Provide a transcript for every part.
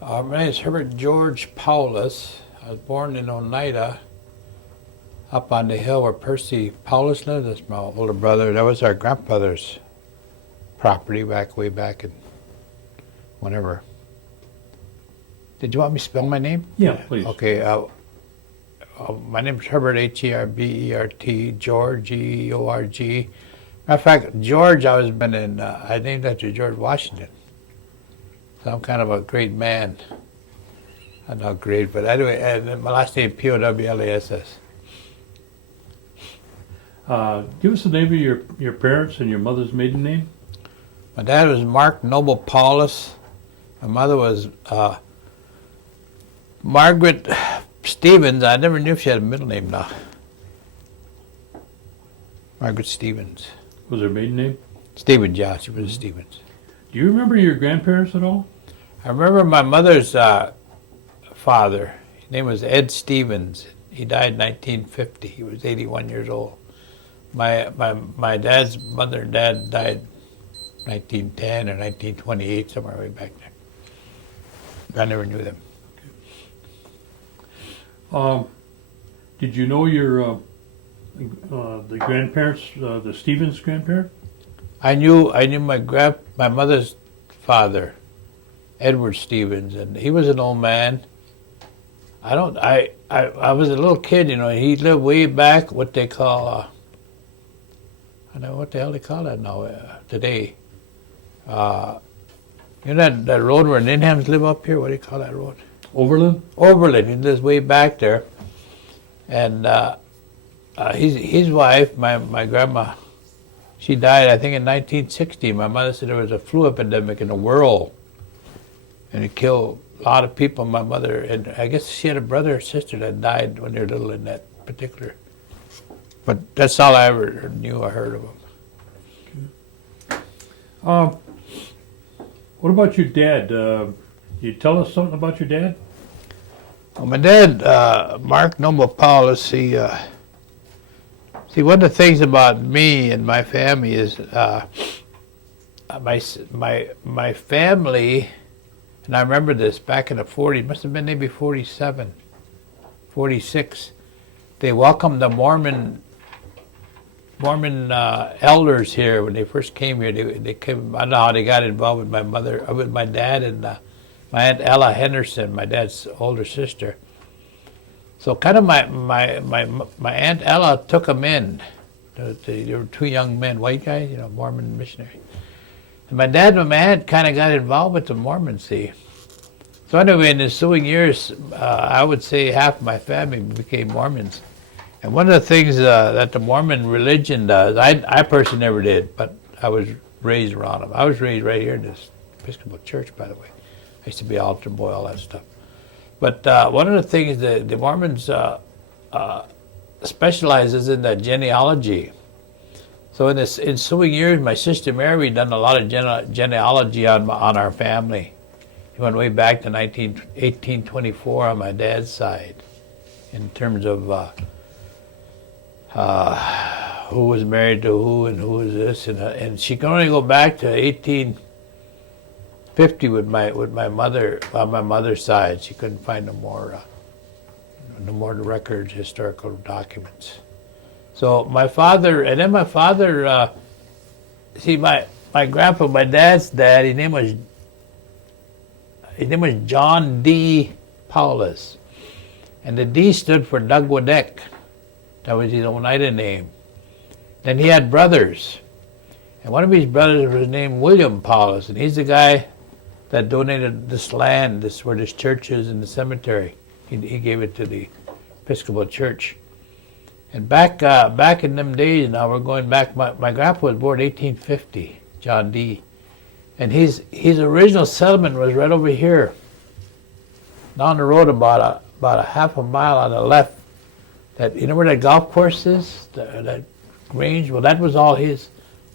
My name is Herbert George Powless. I was born in Oneida, up on the hill where Percy Powless lived. That's my older brother. That was our grandfather's property way back in whenever. Did you want me to spell my name? Yeah, please. Okay. My name is Herbert, Herbert, George, Georg. Matter of fact, George, I named after George Washington. So I'm kind of a great man. I'm not great, but anyway, and my last name, Powlass. Give us the name of your parents and your mother's maiden name. My dad was Mark Noble Paulus. My mother was Margaret Stevens. I never knew if she had a middle name now. Margaret Stevens. Was her maiden name? Stevens, yeah, she was Stevens. Do you remember your grandparents at all? I remember my mother's father. His name was Ed Stevens. He died in 1950. He was 81 years old. My dad's mother and dad died 1910 or 1928, somewhere way back there. I never knew them. Did you know your the grandparents, the Stevens grandparent? I knew my mother's father, Edward Stevens, and he was an old man. I was a little kid, you know. He lived way back, what they call, I don't know what the hell they call that now today. You know that road where Ninhams live up here? What do you call that road? Overland? Overland. He lives way back there, and his wife, my grandma, she died, I think, in 1960. My mother said there was a flu epidemic in the world, and it killed a lot of people. My mother, and I guess she had a brother or sister that died when they were little in that particular. But that's all I ever knew or heard of them. What about your dad? You tell us something about your dad? Well, my dad, Mark Noble Paulus, see, one of the things about me and my family is my family, and I remember this back in the 40s, must have been maybe 47, 46, they welcomed the Mormon elders here when they first came here. They came. I don't know how they got involved with with my dad and my Aunt Ella Henderson, my dad's older sister. So kind of my Aunt Ella took them in. They were two young men, white guys, you know, Mormon missionary. And my dad and my aunt kind of got involved with the Mormons, see. So anyway, in the ensuing years, I would say half of my family became Mormons. And one of the things that the Mormon religion does, I personally never did, but I was raised around them. I was raised right here in this Episcopal church, by the way. I used to be altar boy, all that stuff. But one of the things that the Mormons specializes in the genealogy. So in the ensuing years, my sister Mary done a lot of genealogy on our family. He went way back to 1824 on my dad's side, in terms of who was married to who and who was this, and she can only go back to 1850 with my mother on my mother's side. She couldn't find no more records, historical documents. So my father, see my grandpa, my dad's dad, his name was John D. Powless, and the D stood for Dugwadek. That was his Oneida name. Then he had brothers, and one of his brothers was named William Powless, and he's the guy that donated this land, where this church is in the cemetery. He gave it to the Episcopal Church. And back in them days, now we're going back, my grandpa was born in 1850, John D. And his original settlement was right over here, down the road about a half a mile on the left. That, you know where that golf course is, that range? Well, that was all his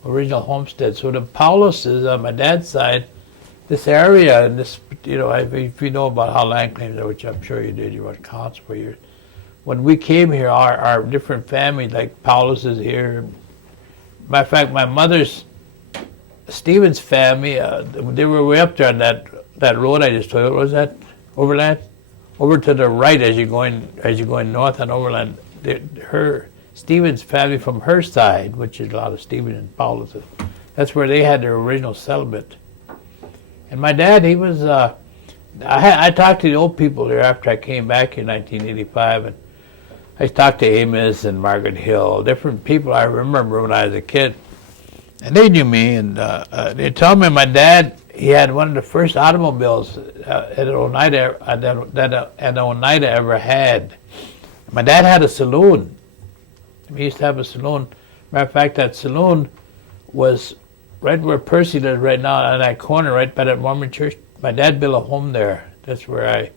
original homestead. So the Powlesses on my dad's side, this area and this, you know, if you know about how land claims are, which I'm sure you did, you were at Counts for years. When we came here, our different families, like Powless is here. Matter of fact, my mother's Stevens family, they were way up there on that road I just told you, what was that? Overland? Over to the right as you're going north on Overland. Stevens family from her side, which is a lot of Stevens and Powless, that's where they had their original settlement. And my dad, he was, I talked to the old people there after I came back in 1985, and I talked to Amos and Margaret Hill, different people I remember when I was a kid. And they knew me, and they told me my dad, he had one of the first automobiles that Oneida ever had. My dad had a saloon. He used to have a saloon. Matter of fact, that saloon was right where Percy lives right now, on that corner, right by that Mormon church. My dad built a home there. That's where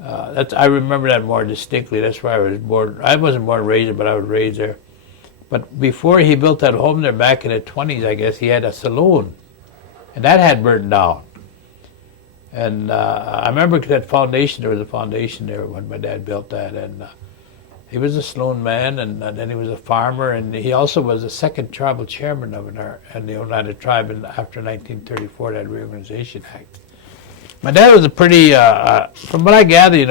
I remember that more distinctly. That's where I was born. I wasn't born and raised, but I was raised there. But before he built that home there back in the 20s, I guess, he had a saloon. And that had burned down. And I remember that foundation, there was a foundation there when my dad built that. And he was a saloon man, and then he was a farmer, and he also was the second tribal chairman of the Oneida tribe after 1934, that Reorganization Act. My dad was a pretty, from what I gather,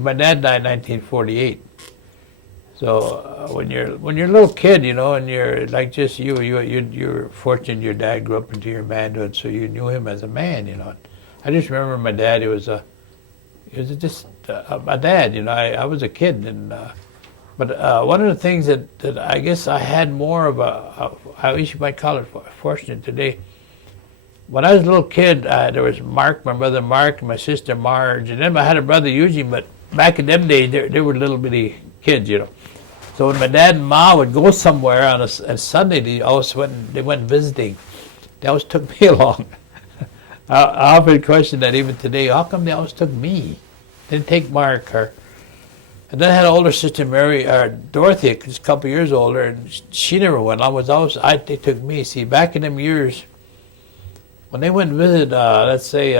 my dad died in 1948. So when you're a little kid, and you're like just you're fortunate your dad grew up into your manhood, so you knew him as a man, I just remember my dad. He was just my dad, I was a kid, and but one of the things that I guess I had more of I wish you might call it fortunate today. When I was a little kid, there was Mark, my brother Mark, and my sister Marge, and then I had a brother Eugene. But back in them days, they were little bitty kids, So when my dad and Ma would go somewhere on a Sunday, they went visiting. They always took me along. I often question that even today. How come they always took me? They didn't take Mark and then I had an older sister, Dorothy, just a couple years older, and she never went. They took me. See, back in them years, when they went and visit, let's say,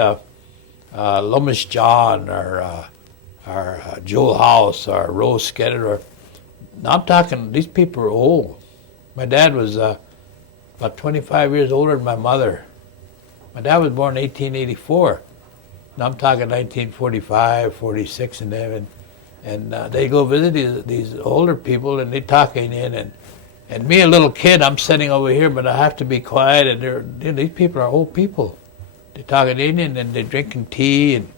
Lomas John or Joel House or Rose Skedder, now I'm talking, these people are old. My dad was about 25 years older than my mother. My dad was born in 1884. Now I'm talking 1945, 46, and them. And they go visit these older people, and they talking in, and me, a little kid, I'm sitting over here, but I have to be quiet. And these people are old people. They're talking Indian, and they're drinking tea and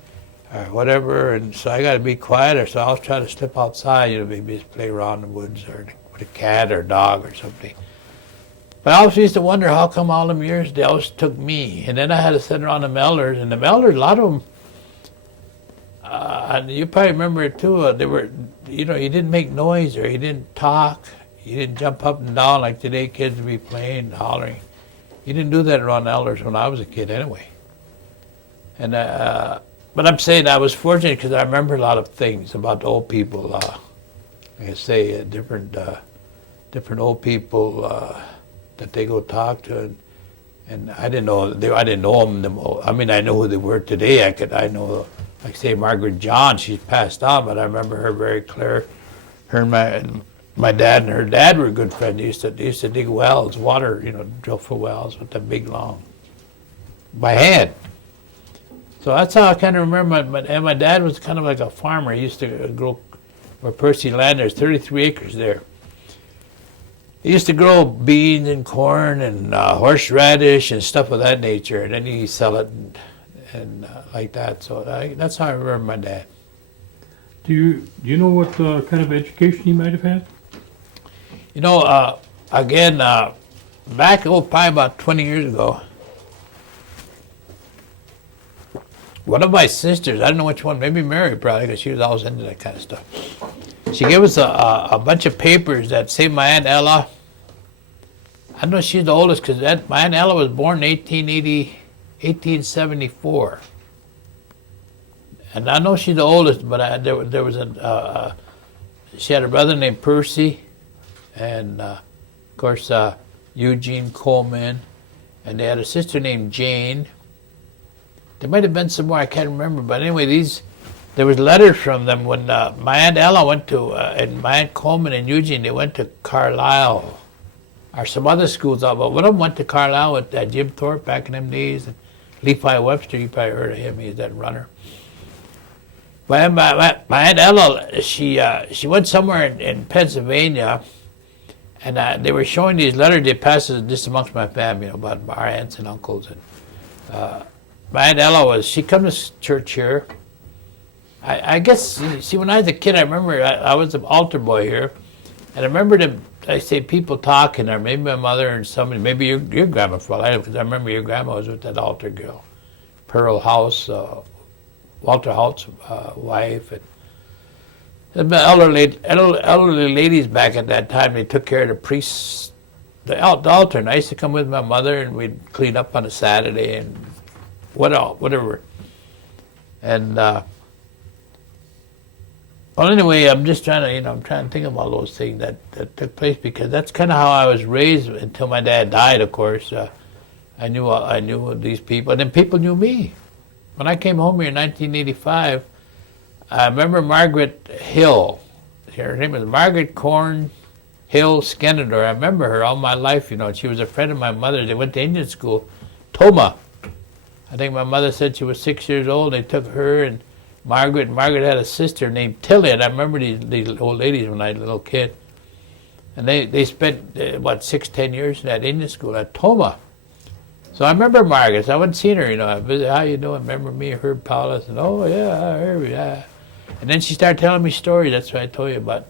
whatever, and so I got to be quieter. So I was trying to slip outside, maybe just play around in the woods or with a cat or a dog or something. But I always used to wonder how come all them years they always took me, and then I had to sit around the elders, and the elders, a lot of them. And you probably remember it too. They were, you didn't make noise, or you didn't talk, you didn't jump up and down like today kids would be playing and hollering. You didn't do that around elders when I was a kid, anyway. And but I'm saying I was fortunate because I remember a lot of things about the old people. Like I say, different old people that they go talk to, and I didn't know them. I mean, I know who they were today. I know. Like say Margaret John, she's passed on, but I remember her very clear. Her and my dad and her dad were good friends. They used to dig wells, water, drill for wells with the big long, by hand. So that's how I kind of remember. My dad was kind of like a farmer. He used to grow where Percy land. There's 33 acres there. He used to grow beans and corn and horseradish and stuff of that nature, and then he'd sell it. And like that, so that's how I remember my dad. Do you know what kind of education he might have had? Again, back probably about 20 years ago, one of my sisters, I don't know which one, maybe Mary probably, because she was always into that kind of stuff. She gave us a bunch of papers that say my Aunt Ella. I know she's the oldest because my Aunt Ella was born in 1874, and I know she's the oldest, but there was she had a brother named Percy, and of course Eugene Coleman, and they had a sister named Jane. There might have been some more, I can't remember, but anyway, there was letters from them when my Aunt Ella went to, and my Aunt Coleman and Eugene, they went to Carlisle, or some other schools, but one of them went to Carlisle with Jim Thorpe back in them days. And Levi Webster, you probably heard of him. He's that runner. My Aunt Ella, she went somewhere in Pennsylvania, and they were showing these letters they passed just amongst my family, about our aunts and uncles. And my Aunt Ella she come to church here. I guess, see, when I was a kid, I remember I was an altar boy here, and I remember people talking, or maybe my mother and somebody, maybe your grandma for all I know, because I remember your grandma was with that altar girl, Pearl House, Walter Hout's wife, and the elderly ladies back at that time. They took care of the priests, the altar. And I used to come with my mother, and we'd clean up on a Saturday and whatever. And well, anyway, I'm just trying to, I'm trying to think of all those things that took place, because that's kind of how I was raised until my dad died. Of course, I knew these people, and then people knew me. When I came home here in 1985, I remember Margaret Hill. Her name was Margaret Corn Hill Skenador. I remember her all my life. She was a friend of my mother. They went to Indian school, Toma. I think my mother said she was 6 years old. They took her and Margaret. Margaret had a sister named Tilly, and I remember these old ladies when I was a little kid. And they spent, 6-10 years in that Indian school at Toma. So I remember Margaret. So I went and seen her, I visited, how you doing? Remember me, Herbert Powless? And oh yeah, Herbert, yeah. And then she started telling me stories. That's what I told you about.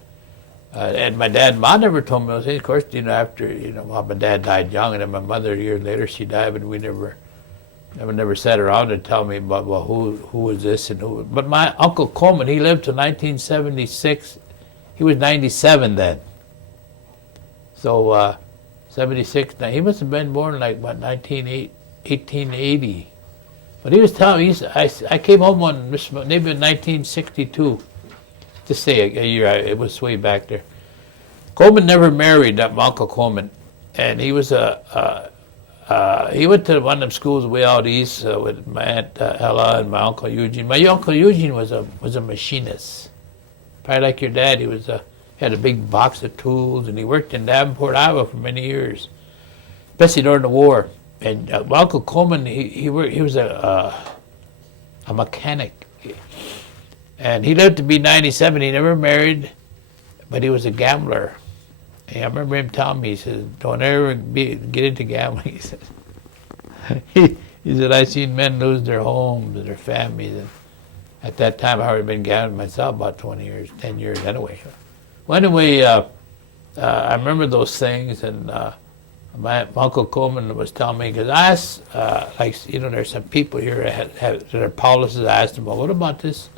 And my dad and mom never told me those things. Of course, after, my dad died young, and then my mother, a year later, she died, but we never sat around and tell me about, well, who was this and who. But my Uncle Coleman, he lived till 1976. He was 97 then. So 76. Now he must have been born like what 1880. But he was telling me, I came home maybe in 1962. Just say a year. It was way back there. Coleman never married, that my Uncle Coleman, and he was he went to one of them schools way out east with my Aunt Ella and my Uncle Eugene. My Uncle Eugene was a machinist, probably like your dad. He had a big box of tools, and he worked in Davenport, Iowa for many years, especially during the war. And my Uncle Coleman, he was a mechanic, and he lived to be 97. He never married, but he was a gambler. And I remember him telling me, he said, "Don't ever get into gambling." He said, he said, "I seen men lose their homes and their families." And at that time, I already been gambling myself about 20 years, 10 years anyway. Well, anyway, I remember those things, and my Uncle Coleman was telling me, because I asked, there's some people here that are Powlesses. I asked him, well, what about this?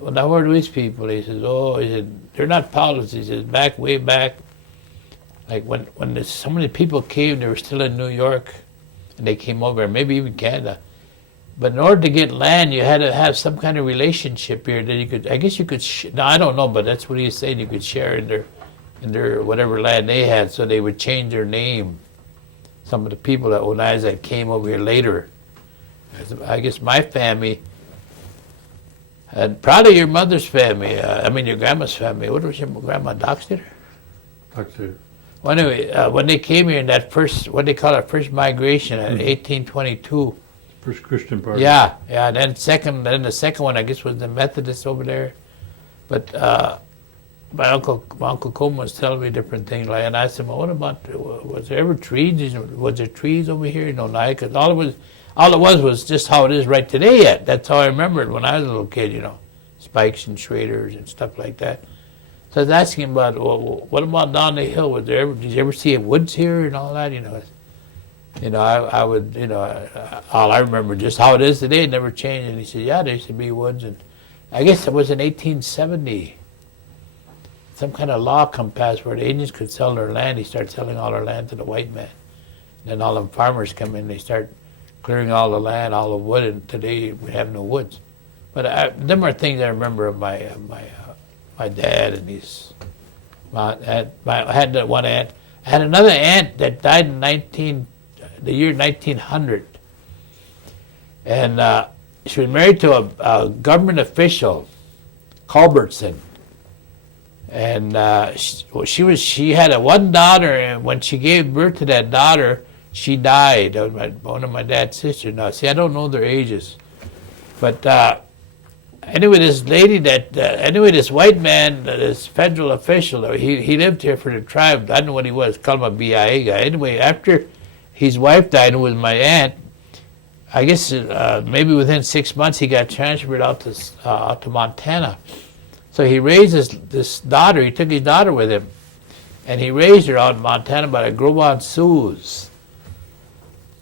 Well, now where are these people? He says, they're not Powlesses. He says, way back, like when so many people came, they were still in New York, and they came over, maybe even Canada. But in order to get land, you had to have some kind of relationship here that you could, I guess you could, no, I don't know, but that's what he's saying, you could share in their whatever land they had, so they would change their name. Some of the people that came over here later. I guess my family, and probably your mother's family, your grandma's family. What was your grandma, Dockstader? Dockstader. Well, anyway, when they came here in that first, what they call it, first migration in 1822. First Christian party. Yeah. Then the second one, I guess, was the Methodists over there. But my uncle Coleman was telling me different things. And I asked him, well, what about, was there ever trees? Was there trees over here? Because all it was just how it is right today yet. That's how I remember it when I was a little kid, spikes and schraders and stuff like that. So I was asking him about, well, what about down the hill? Did you ever see woods here and all that? I would, all I remember just how it is today, it never changed. And he said, yeah, there used to be woods. And I guess it was in 1870. Some kind of law come passed where the Indians could sell their land. He started selling all their land to the white man. And then all them farmers come in, they start clearing all the land, all the wood, and today we have no woods. But them are things I remember of my dad and his. I had that one aunt. I had another aunt that died in the year 1900, and she was married to a government official, Culbertson, and she had one daughter, and when she gave birth to that daughter, She died. That was one of my dad's sisters. Now, see, I don't know their ages. But anyway, this lady this white man, this federal official, he lived here for the tribe. I don't know what he was, called him a BIA guy. Anyway, after his wife died, who was my aunt, I guess maybe within 6 months he got transferred out to Montana. So he raised this daughter. He took his daughter with him, and he raised her out in Montana by the Gros Sioux.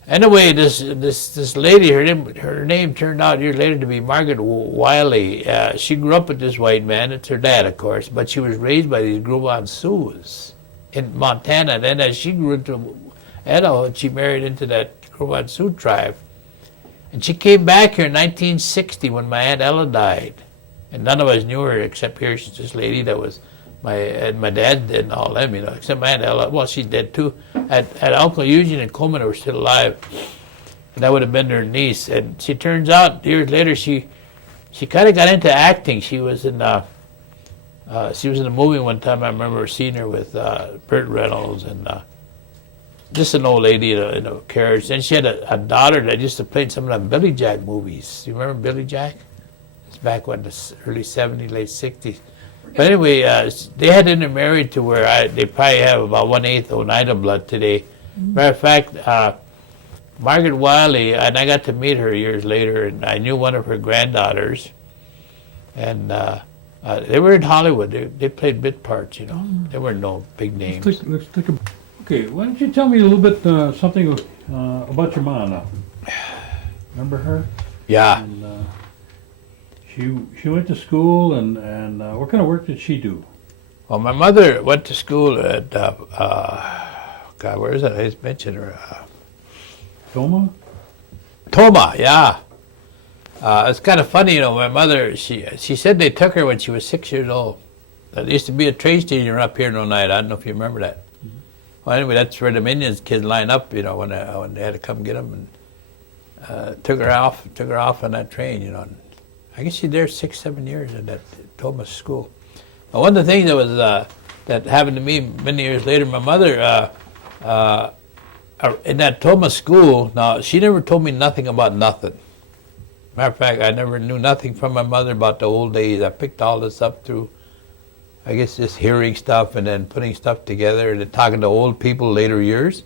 Anyway, this lady, her name turned out years later to be Margaret Wiley. She grew up with this white man. It's her dad, of course, but she was raised by these Gros Sioux in Montana. And then as she grew into adulthood, she married into that Gros Sioux tribe. And she came back here in 1960 when my Aunt Ella died. And none of us knew her except here. She's this lady that was my dad did and all them, except my Aunt Ella. Well, she's dead too. At Uncle Eugene and Coleman were still alive. And that would have been her niece. And she turns out, years later, she kind of got into acting. She was in a movie one time. I remember seeing her with Burt Reynolds and just an old lady in a carriage. And she had a daughter that used to play in some of the Billy Jack movies. You remember Billy Jack? It's back when the early 70s, late 60s. But anyway, they had intermarried to where they probably have about 1/8 Oneida blood today. Matter of fact, Margaret Wiley, and I got to meet her years later, and I knew one of her granddaughters. And they were in Hollywood. They played bit parts, They were no big names. Okay, why don't you tell me a little bit something about your mom now? Remember her? Yeah. And, she went to school, and what kind of work did she do? Well, my mother went to school at, God, where is that? I just mentioned her. Toma? Toma, yeah. It's kind of funny, my mother, she said they took her when she was 6 years old. There used to be a train station up here in Oneida. I don't know if you remember that. Mm-hmm. Well, anyway, that's where the Indians kids line up, when they had to come get them, and took her off on that train, And I guess she's there 6-7 years at that Toma school. But one of the things that was that happened to me many years later, my mother in that Toma school. Now she never told me nothing about nothing. Matter of fact, I never knew nothing from my mother about the old days. I picked all this up through, I guess, just hearing stuff and then putting stuff together and then talking to old people later years.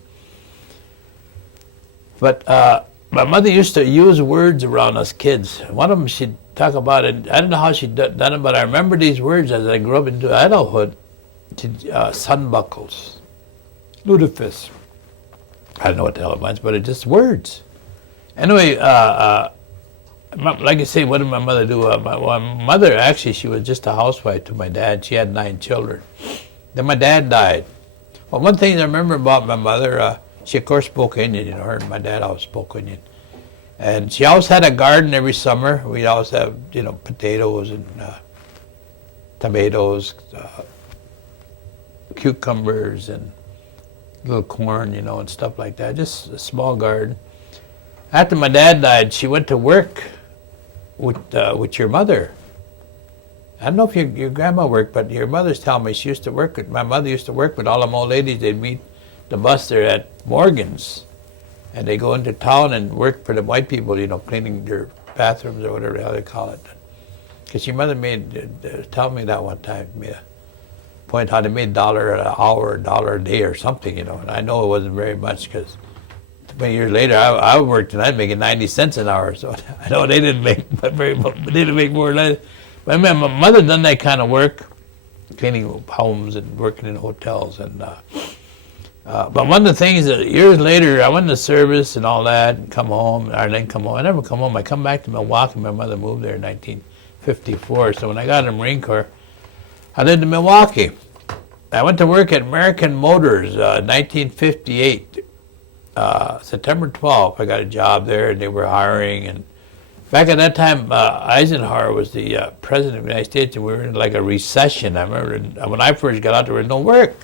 But my mother used to use words around us kids. One of them she'd talk about it. I don't know how she'd done it, but I remember these words as I grew up into adulthood. Sunbuckles, lutefisk. I don't know what the hell it means, but it's just words. Anyway, like I say, what did my mother do? My mother, actually, she was just a housewife to my dad. She had 9 children. Then my dad died. Well, one thing I remember about my mother, she of course spoke Indian, her and my dad always spoke Indian. And she always had a garden every summer. We'd always have, potatoes and tomatoes, cucumbers and little corn, and stuff like that. Just a small garden. After my dad died, she went to work with your mother. I don't know if your grandma worked, but your mother's telling me she used to work with, my mother used to work with all them old ladies. They'd meet the bus there at Morgan's. And they go into town and work for the white people, cleaning their bathrooms or whatever the hell they call it. Because your mother tell me that one time, made a point how they made $1 an hour, $1 a day or something, And I know it wasn't very much because 20 years later I worked and I'd make 90 cents an hour. So I know they didn't make very much, they didn't make more or less. But I mean, my mother done that kind of work, cleaning homes and working in hotels and. But one of the things that years later, I went to service and all that, and come home. I never come home. I come back to Milwaukee. My mother moved there in 1954. So when I got in the Marine Corps, I lived in Milwaukee. I went to work at American Motors 1958. September 12th, I got a job there, and they were hiring. And back at that time, Eisenhower was the president of the United States, and we were in like a recession. I remember when I first got out, there was no work.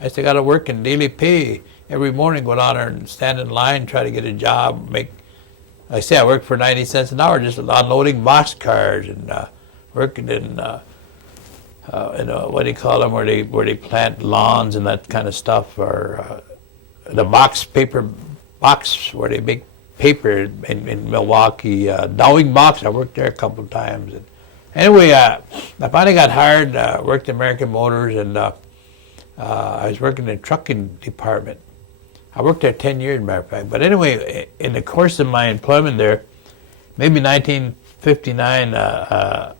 I used to got to work in daily pay every morning, go down there and stand in line, try to get a job, I worked for 90 cents an hour just unloading boxcars and working in, what do you call them, where they plant lawns and that kind of stuff, or the paper box where they make paper in Milwaukee, Dowing Box. I worked there a couple of times. And anyway, I finally got hired, worked at American Motors, and I was working in the trucking department. I worked there 10 years, matter of fact. But anyway, in the course of my employment there, maybe 1959, a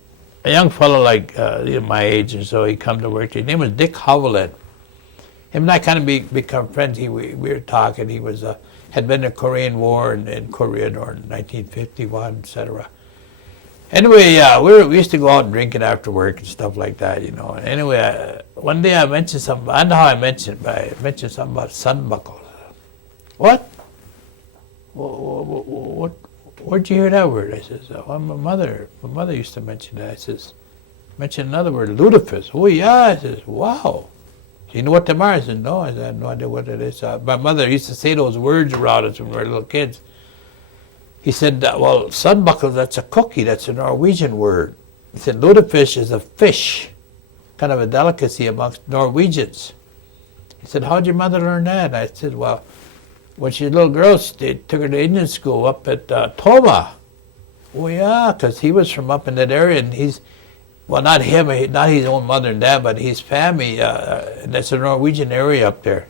young fellow like my age, and so he come to work. His name was Dick Howlett. Him and I kind of become friends. We were talking. He was had been in the Korean War in Korea during 1951, etc. Anyway, we used to go out drinking after work and stuff like that, you know. And anyway, one day I mentioned something. I don't know how I mentioned it, but I mentioned something about sun buckles. What? Where'd you hear that word? I says, well, my mother used to mention that. I says, mention another word, ludicrous. Oh yeah. I says, wow. You know what them are? I said, no. I said, I have no idea what it is. My mother used to say those words around us when we were little kids. He said, well, sunbuckle, that's a cookie. That's a Norwegian word. He said, lutefisk is a fish, kind of a delicacy amongst Norwegians. He said, how'd your mother learn that? And I said, well, when she was a little girl, they took her to Indian school up at Toma. Oh, yeah, because he was from up in that area, and he's, well, not him, not his own mother and dad, but his family, and that's a Norwegian area up there.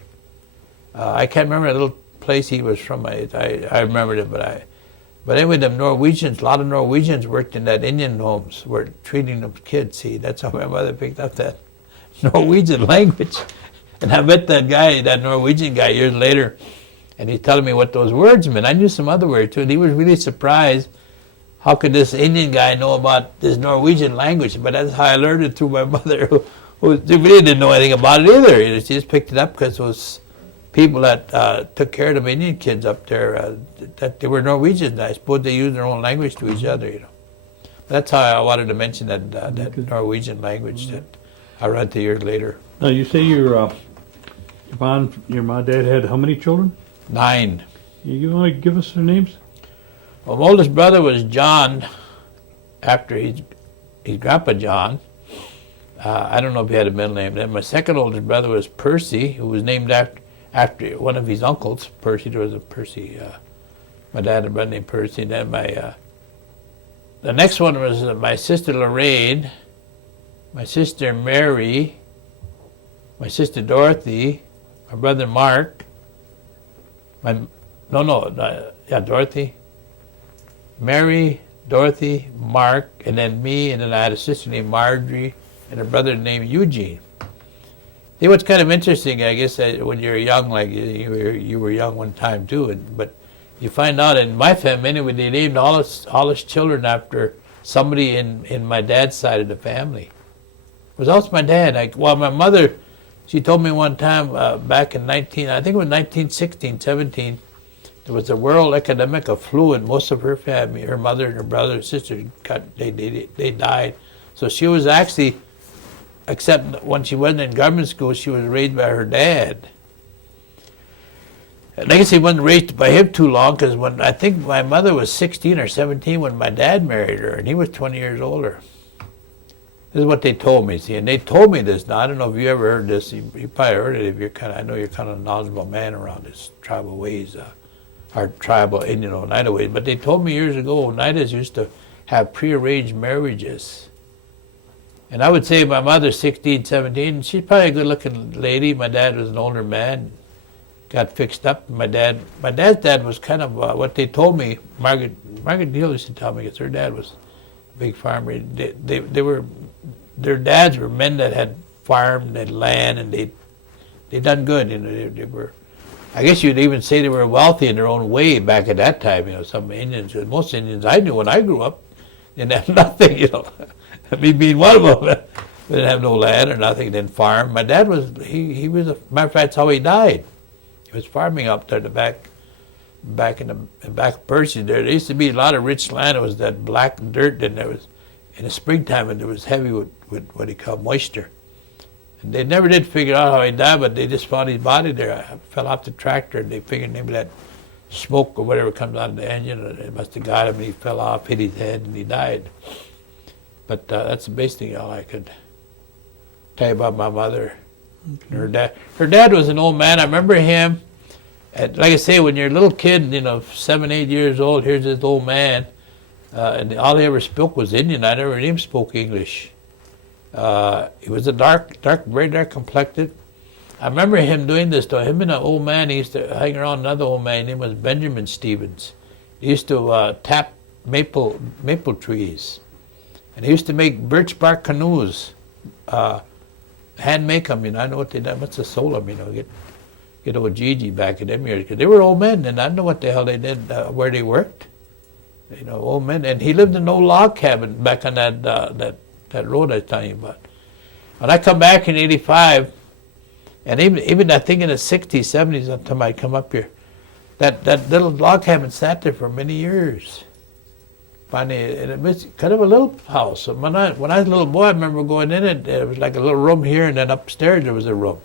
I can't remember the little place he was from. I remembered it, but anyway, them Norwegians, a lot of Norwegians worked in that Indian homes, were treating them kids. See, that's how my mother picked up that Norwegian language. And I met that guy, that Norwegian guy, years later, and he's telling me what those words meant. I knew some other words too, and he was really surprised. How could this Indian guy know about this Norwegian language? But that's how I learned it through my mother, who really didn't know anything about it either. You know, she just picked it up because those people that took care of the Indian kids up there, that they were Norwegians. I suppose they used their own language to each other, you know. That's how I wanted to mention that Norwegian language that I read to years later. Now, you say your mom and dad had how many children? 9. You want to give us their names? Well, my oldest brother was John, after his grandpa John. I don't know if he had a middle name. Then my second oldest brother was Percy, who was named after one of his uncles. Percy, there was a Percy. My dad had a brother named Percy. And then the next one was my sister Lorraine, my sister Mary, my sister Dorothy, my brother Mark, Dorothy, Mary, Dorothy, Mark, and then me, and then I had a sister named Marjorie and a brother named Eugene. See, what's kind of interesting, I guess, when you're young, like you were young one time too, but you find out in my family, anyway, they named all his children after somebody in my dad's side of the family. It was also my dad. My mother, she told me one time back in 1916, 17, there was a world epidemic of flu, and most of her family, her mother and her brother and sister, they died. So she was actually, except when she wasn't in government school, she was raised by her dad. And I guess he wasn't raised by him too long, because I think my mother was 16 or 17 when my dad married her, and he was 20 years older. This is what they told me, see, and they told me this. Now, I don't know if you ever heard this. You probably heard it if I know you're kind of a knowledgeable man around this tribal ways. Our tribal Indian Oneida ways, but they told me years ago Oneidas used to have prearranged marriages. And I would say my mother's 16, 17, she's probably a good-looking lady. My dad was an older man, got fixed up. My dad's dad was kind of what they told me. Margaret Deal used to tell me, because her dad was a big farmer. Their dads were men that had farmed, had land, and they done good. You know, they were. I guess you'd even say they were wealthy in their own way back at that time. You know, some Indians, most Indians I knew when I grew up, didn't have nothing. You know, me being one of them, they didn't have no land or nothing. Didn't farm. My dad was he was a matter of fact, that's how he died. He was farming up there, back in the back of Percy. There used to be a lot of rich land. It was that black dirt, and there was in the springtime, and it was heavy with what he called moisture. They never did figure out how he died, but they just found his body there. I fell off the tractor, and they figured maybe that smoke or whatever comes out of the engine, and it must have got him, and he fell off, hit his head, and he died. But that's basically all I could tell you about my mother. Okay. Her dad was an old man. I remember him, And like I say, when you're a little kid, 7, 8 years old, here's this old man, and all he ever spoke was Indian. I never heard him spoke English. He was a very dark complected. I remember him doing this though. Him and an old man, he used to hang around another old man. His name was Benjamin Stevens. He used to tap maple trees, and he used to make birch bark canoes, hand make them. I know what they did. What's the soul of them? Get old Gigi back in them years, because they were old men, and I don't know what the hell they did, where they worked. Old men, and he lived in an old log cabin back on that road I was telling you about. When I come back in '85. And even I think in the 60s, 70s, until I come up here, that little log cabin sat there for many years. Finally, and it was kind of a little house. And when I was a little boy, I remember going in it. It was like a little room here, and then upstairs there was a room.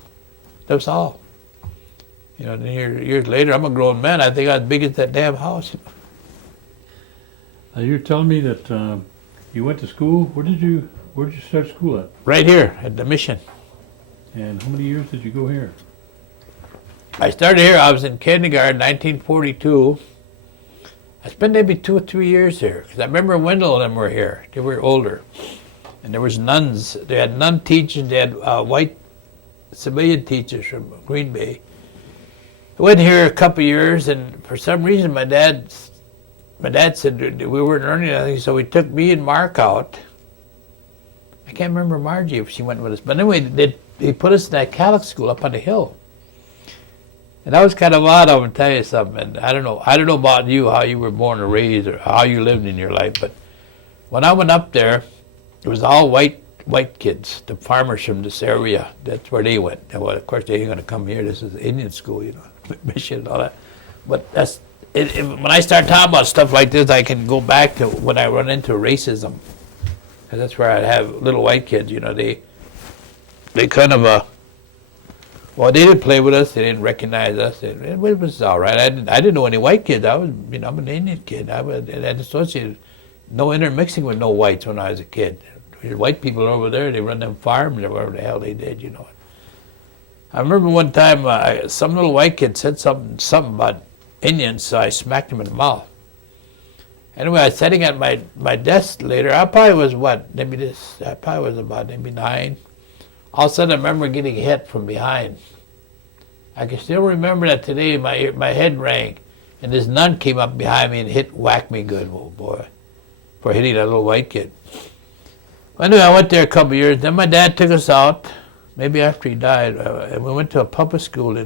That was all. And years later, I'm a grown man. I think I was as big as that damn house. You're telling me that you went to school. Where did you start school at? Right here at the mission. And how many years did you go here? I started here. I was in kindergarten, 1942. I spent maybe 2 or 3 years here, because I remember Wendell and them were here. They were older, and there was nuns. They had nun teachers. They had white civilian teachers from Green Bay. I went here a couple of years, and for some reason, my dad said we weren't earning anything, so he took me and Mark out. I can't remember Margie if she went with us, but anyway, they put us in that Catholic school up on the hill. And that was kind of odd, I'm going to tell you something. And I don't know about you, how you were born or raised, or how you lived in your life, but when I went up there, it was all white kids, the farmers from this area. That's where they went. And well, of course, they ain't going to come here. This is Indian school, mission and all that. But when I start talking about stuff like this, I can go back to when I run into racism. And that's where I'd have little white kids, they kind of, they didn't play with us. They didn't recognize us. It was all right. I didn't know any white kids. I'm an Indian kid. I associated no intermixing with no whites when I was a kid. There's white people over there. They run them farms or whatever the hell they did, I remember one time some little white kid said something about Indians, so I smacked him in the mouth. Anyway, I was sitting at my desk later. I probably was about maybe 9. All of a sudden, I remember getting hit from behind. I can still remember that today. My head rang, and this nun came up behind me and whacked me good, oh boy, for hitting that little white kid. Anyway, I went there a couple of years. Then my dad took us out, maybe after he died, and we went to a public school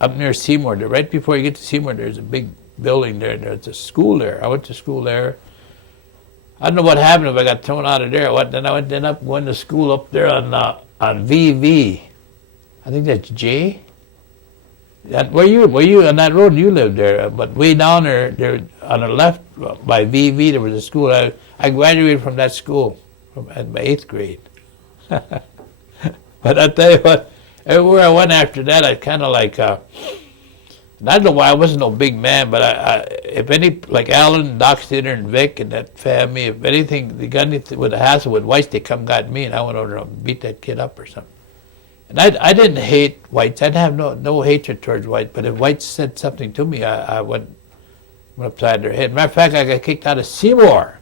up near Seymour. Right before you get to Seymour, there's a big building there. There's a school there. I went to school there. I don't know what happened if I got thrown out of there. Then I ended up going to school up there on VV. I think that's J. Where you on that road? You lived there, but way down there on the left by VV, there was a school. I graduated from that school at my 8th grade. But I'll tell you what, everywhere I went after that, I kind of like. And I don't know why I wasn't no big man, but if any, like Alan, Doc Steiner, and Vic and that family, if anything, they got anything with a hassle with whites, they come got me, and I went over and beat that kid up or something. And I didn't hate whites. I didn't have no hatred towards whites, but if whites said something to me, I went upside their head. Matter of fact, I got kicked out of Seymour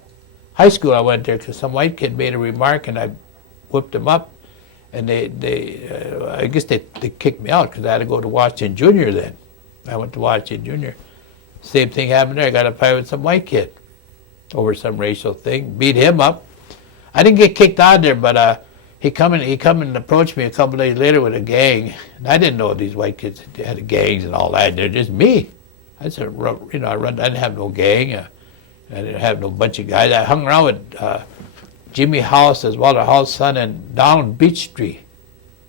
High School. I went there because some white kid made a remark, and I whipped him up. And I guess they kicked me out because I had to go to Washington Junior then. I went to Washington Junior. Same thing happened there. I got a fight with some white kid over some racial thing. Beat him up. I didn't get kicked out there, but he come and approached me a couple days later with a gang. And I didn't know these white kids had gangs and all that. They're just me. I said, I didn't have no gang. I didn't have no bunch of guys. I hung around with Jimmy House, as Walter Hall's son, and Donald Beachtree.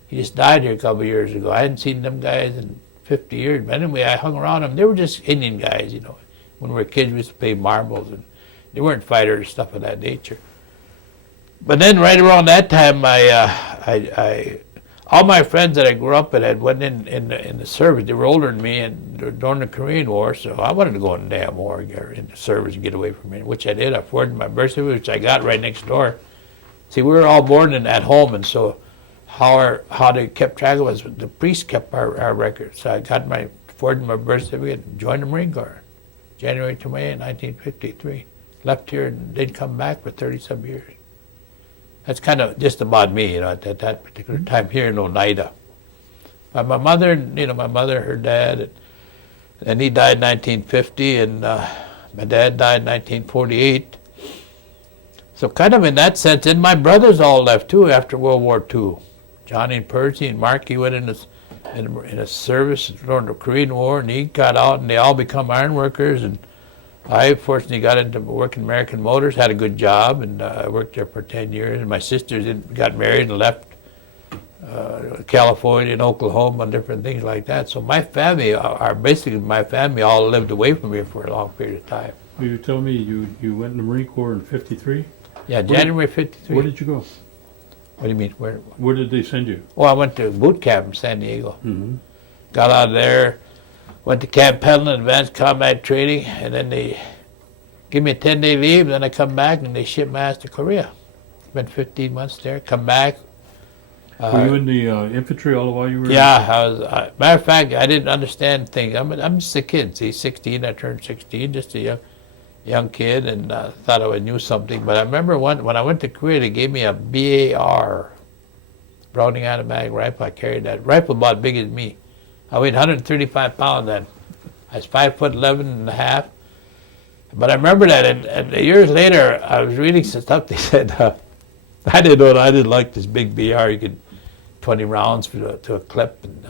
He just died here a couple of years ago. I hadn't seen them guys in 50 years. But anyway, I hung around them. They were just Indian guys, When we were kids, we used to play marbles, and they weren't fighters or stuff of that nature. But then right around that time, all my friends that I grew up with had went in the service. They were older than me, and during the Korean War, so I wanted to go in the damn war, or in the service, and get away from it, which I did. I forwarded my birth certificate, which I got right next door. See, we were all born at home, and so how they kept track of us. The priest kept our records. So I got forged my birth certificate and joined the Marine Corps, January 28, 1953. Left here and didn't come back for 30-some years. That's kind of just about me, at that particular time here in Oneida. But my mother, her dad, and he died in 1950, and my dad died in 1948. So kind of in that sense, and my brothers all left too after World War II. Johnny and Percy and Marky went in a service during the Korean War, and he got out, and they all become iron workers. And I fortunately got into working American Motors, had a good job, and I worked there for 10 years. And my sisters got married and left California and Oklahoma and different things like that. So my family, all lived away from here for a long period of time. Well, you tell me you went in the Marine Corps in '53? Yeah, January 53. Where did you go? What do you mean? Where did they send you? Well, I went to boot camp in San Diego. Mm-hmm. Got out of there, went to Camp Pendleton, Advanced Combat Training, and then they give me a 10-day leave, and then I come back and they ship my ass to Korea. Spent 15 months there, come back. Were you in the infantry all the while you were Yeah, I was. Matter of fact, I didn't understand things. I'm just a kid. See, 16, I turned 16, just a young kid, and thought I knew something. But I remember when I went to Korea, they gave me a BAR, Browning automatic rifle. I carried that rifle about big as me. I weighed 135 pounds then. I was 5'11" and a half. But I remember that, and years later, I was reading some stuff. They said, I didn't like this big BR. You could 20 rounds to a clip, and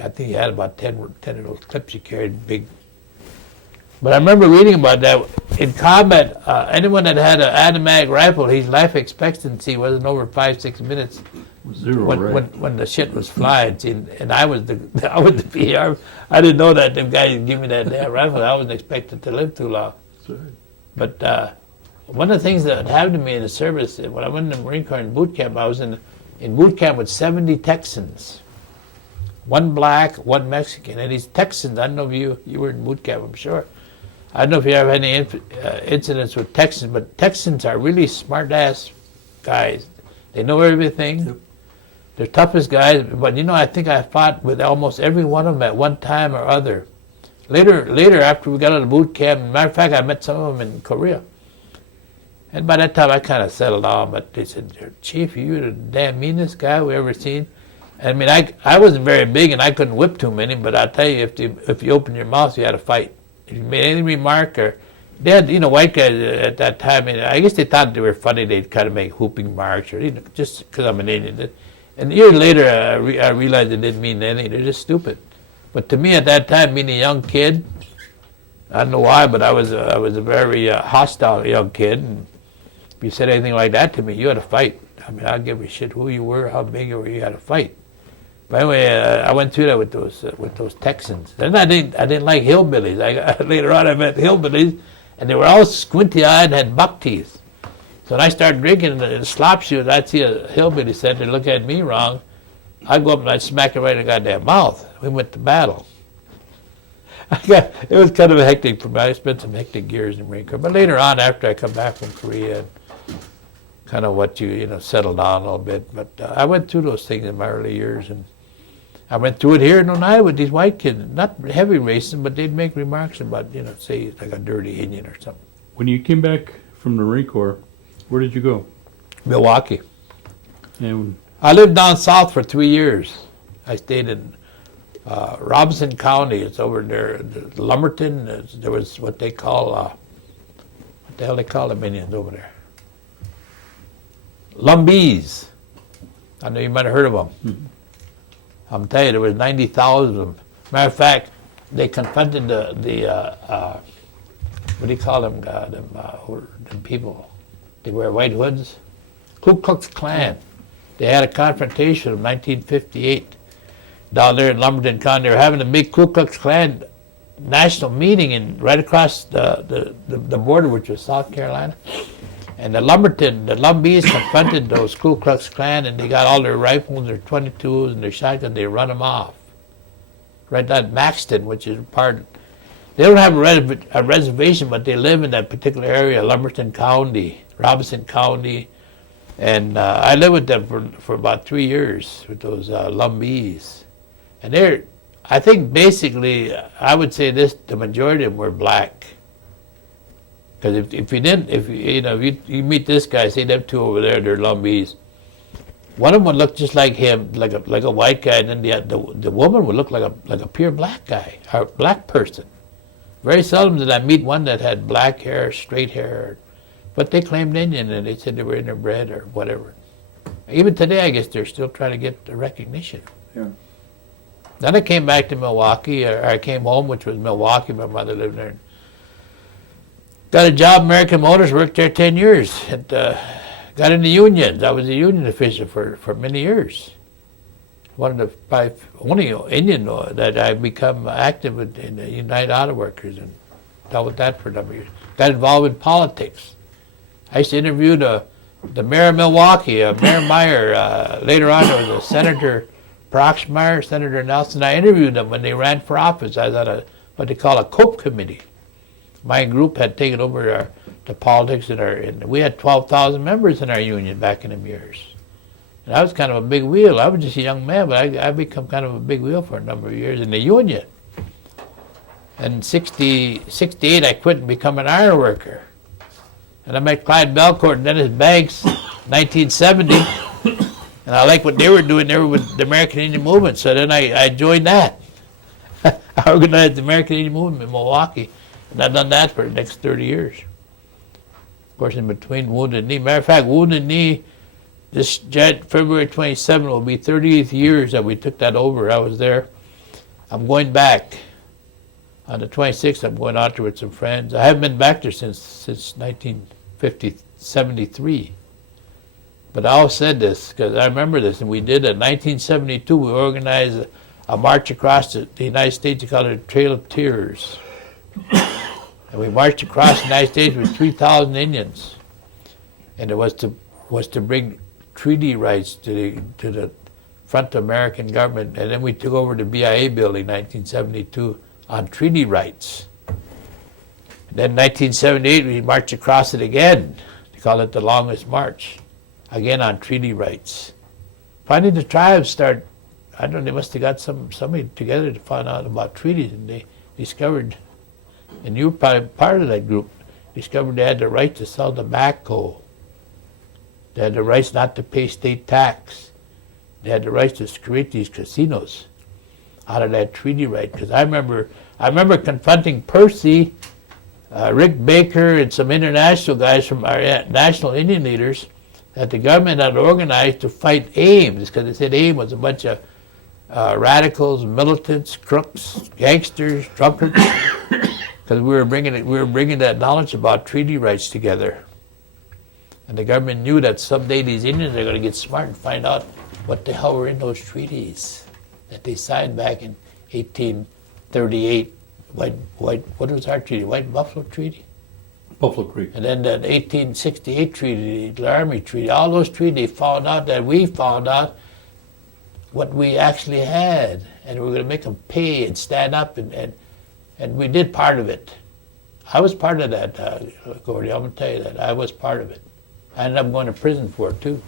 I think he had about 10 of those clips he carried, big. But I remember reading about that. In combat, anyone that had an automatic rifle, his life expectancy wasn't over 5-6 minutes. Zero, when the shit was flying. See, and I was the PR. I didn't know that them guys give me that damn rifle. I wasn't expected to live too long. Sorry. But one of the things that happened to me in the service, when I went in the Marine Corps in boot camp, I was in boot camp with 70 Texans. One black, one Mexican. And these Texans, I don't know if you were in boot camp, I'm sure. I don't know if you ever had any incidents with Texans, but Texans are really smart-ass guys. They know everything. Yep. They're toughest guys, but I think I fought with almost every one of them at one time or other. Later, after we got out of boot camp, matter of fact, I met some of them in Korea. And by that time, I kind of settled down, but they said, Chief, you're the damn meanest guy we ever seen. I mean, I wasn't very big, and I couldn't whip too many, but I'll tell you, if you opened your mouth, you had to fight. If you made any remark, or they had, white guys at that time, and I guess they thought they were funny, they'd kind of make whooping marks, or, just because I'm an Indian. And years later, I realized it didn't mean anything, they're just stupid. But to me at that time, being a young kid, I don't know why, but I was a very hostile young kid, and if you said anything like that to me, you had to fight. I mean, I'd give a shit who you were, how big you were, you had to fight. But anyway, I went through that with those Texans. Then I didn't like hillbillies. Later on, I met hillbillies, and they were all squinty-eyed and had buck teeth. So when I started drinking in the slop shoes, I'd see a hillbilly sit there look at me wrong. I'd go up and I'd smack him right in the goddamn mouth. We went to battle. It was kind of a hectic for me. I spent some hectic years in the Marine Corps. But later on, after I come back from Korea, kind of what you settle down a little bit. But I went through those things in my early years, and I went through it here in Oneida with these white kids, not heavy racing, but they'd make remarks about, say like a dirty Indian or something. When you came back from the Marine Corps, where did you go? Milwaukee. And I lived down south for 3 years. I stayed in Robinson County. It's over there, Lumberton. There was what they call, what the hell they call them Indians over there? Lumbees. I know you might have heard of them. Mm-hmm. I'm telling you, there was 90,000 of them. Matter of fact, they confronted the what do you call them? Them people. They wear white hoods. Ku Klux Klan. They had a confrontation in 1958 down there in Lumberton County. They were having a big Ku Klux Klan national meeting right across the border, which was South Carolina. And the Lumbees confronted those Ku Klux Klan, and they got all their rifles, their 22s, and their shotguns. They run them off. Right down Maxton, which is they don't have a reservation, but they live in that particular area, Lumberton County, Robinson County, And I lived with them for about 3 years with those Lumbees. And I think basically, I would say this, the majority of them were black. Because if you meet this guy, say them two over there, they're Lumbees. One of them would look just like him, like a white guy, and then the woman would look like a pure black guy, or black person. Very seldom did I meet one that had black hair, straight hair, but they claimed Indian, and they said they were interbred or whatever. Even today, I guess they're still trying to get the recognition. Yeah. Then I came back to Milwaukee, or I came home, which was Milwaukee. My mother lived there. Got a job, American Motors, worked there 10 years. And, got in the unions. I was a union official for many years. One of the probably only Indian that I've become active in the United Auto Workers, and dealt with that for a number of years. Got involved in politics. I used to interview the mayor of Milwaukee, Mayor Meyer. Later on, there was a Senator Proxmire, Senator Nelson. I interviewed them when they ran for office. I was on what they call a COPE committee. My group had taken over the politics and we had 12,000 members in our union back in them years. And I was kind of a big wheel. I was just a young man, but I become kind of a big wheel for a number of years in the union. And in 68, I quit and become an iron worker. And I met Clyde Belcourt and Dennis Banks, 1970. And I liked what they were doing. They were with the American Indian Movement. So then I joined that. I organized the American Indian Movement in Milwaukee. And I've done that for the next 30 years. Of course, in between Wounded Knee. Matter of fact, Wounded Knee, this February 27 will be 30th years that we took that over. I was there. I'm going back. On the 26th, I'm going out there with some friends. I haven't been back there since 1973. But I always said this, because I remember this, and we did it in 1972. We organized a march across the United States. We called it the Trail of Tears. And we marched across the United States with 3,000 Indians. And it was to bring treaty rights to the front of American government. And then we took over the BIA building in 1972 on treaty rights. And then in 1978, we marched across it again. They call it the longest march. Again on treaty rights. Finally, the tribes start, I don't know, they must have got somebody together to find out about treaties, and they discovered, and you were probably part of that group, discovered they had the right to sell tobacco. They had the rights not to pay state tax. They had the rights to create these casinos out of that treaty right. Because I remember confronting Percy, Rick Baker, and some international guys from our national Indian leaders that the government had organized to fight Ames, because they said Ames was a bunch of radicals, militants, crooks, gangsters, drunkards, because we were bringing that knowledge about treaty rights together. And the government knew that someday these Indians are going to get smart and find out what the hell were in those treaties that they signed back in 1838. What was our treaty? White Buffalo Treaty? Buffalo Creek. And then the 1868 treaty, the Laramie Treaty, all those treaties, we found out what we actually had. And we were going to make them pay and stand up, and we did part of it. I was part of that, Gordy, I'm going to tell you that. I was part of it. I ended up going to prison for it, too.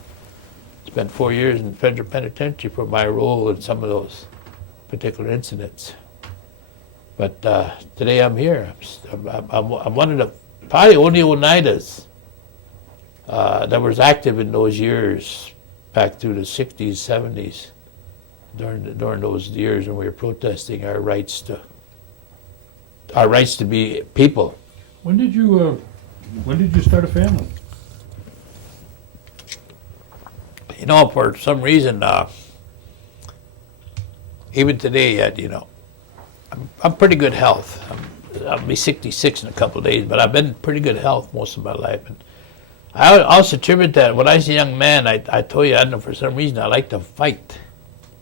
Spent 4 years in federal penitentiary for my role in some of those particular incidents. But today I'm here. I'm one of the probably only Oneidas that was active in those years, back through the 60s, 70s, during those years when we were protesting our rights to be people. When did you start a family? You know, for some reason, even today, yet, I'm pretty good health. I'll be 66 in a couple of days, but I've been in pretty good health most of my life. And I also attribute that when I was a young man, I told you, I don't know, for some reason, I like to fight.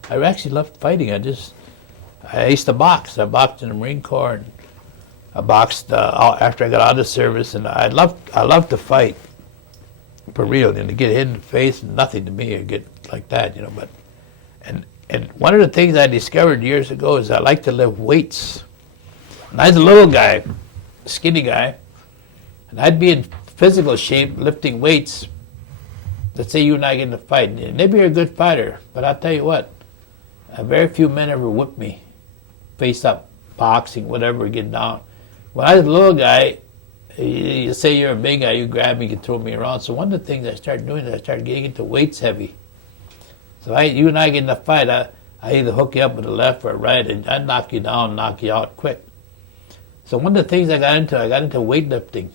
I actually loved fighting. I used to box. I boxed in the Marine Corps, and I boxed after I got out of service, and I loved to fight. For real, and to get hit in the face, nothing to me, or get like that, but, and one of the things I discovered years ago is I like to lift weights. And I was a little guy, skinny guy, and I'd be in physical shape lifting weights, let's say you and I get in a fight. Maybe you're a good fighter, but I'll tell you what, very few men ever whip me, face up, boxing, whatever, get down. When I was a little guy, you say you're a big guy, you grab me, you can throw me around. So one of the things I started doing is I started getting into weights heavy. So you and I get in a fight, I either hook you up with a left or a right, and I'd knock you down, knock you out quick. So one of the things I got into weightlifting.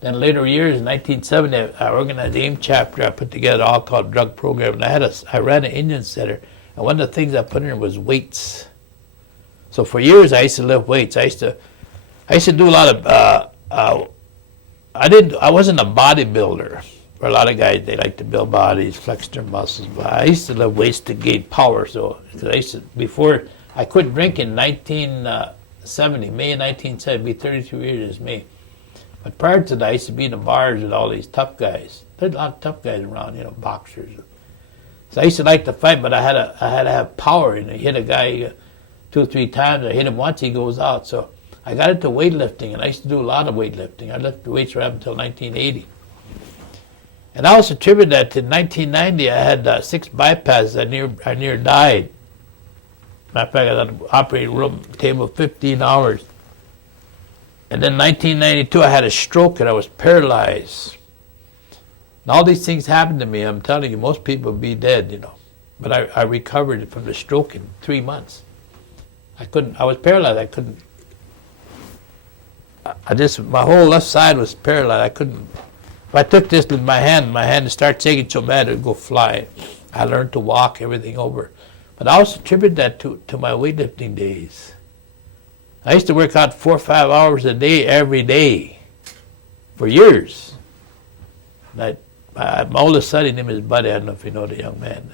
Then later years, in 1970, I organized the AIM chapter. I put together all called drug program, and I ran an Indian center. And one of the things I put in was weights. So for years, I used to lift weights. I used to do a lot of. I wasn't a bodybuilder. For a lot of guys, they like to build bodies, flex their muscles. But I used to lift weights to gain power. So before I quit drinking in 1970, May of 1970, be 32 years is May. But prior to that, I used to be in the bars with all these tough guys. There's a lot of tough guys around, boxers. So I used to like to fight, but I had to have power. You hit a guy 2 or 3 times. I hit him once, he goes out. So I got into weightlifting, and I used to do a lot of weightlifting. I lifted weights right up until 1980. And I also attribute that to 1990. I had 6 bypasses. I near died. Matter of fact, I was on the operating room table 15 hours. And then 1992, I had a stroke and I was paralyzed. And all these things happened to me. I'm telling you, most people would be dead, But I recovered from the stroke in 3 months. I was paralyzed. My whole left side was paralyzed. If I took this with my hand would start shaking so bad it would go fly. I learned to walk everything over. But I also attribute that to my weightlifting days. I used to work out 4 or 5 hours a day, every day, for years. My oldest son, his name is Buddy. I don't know if you know the young man.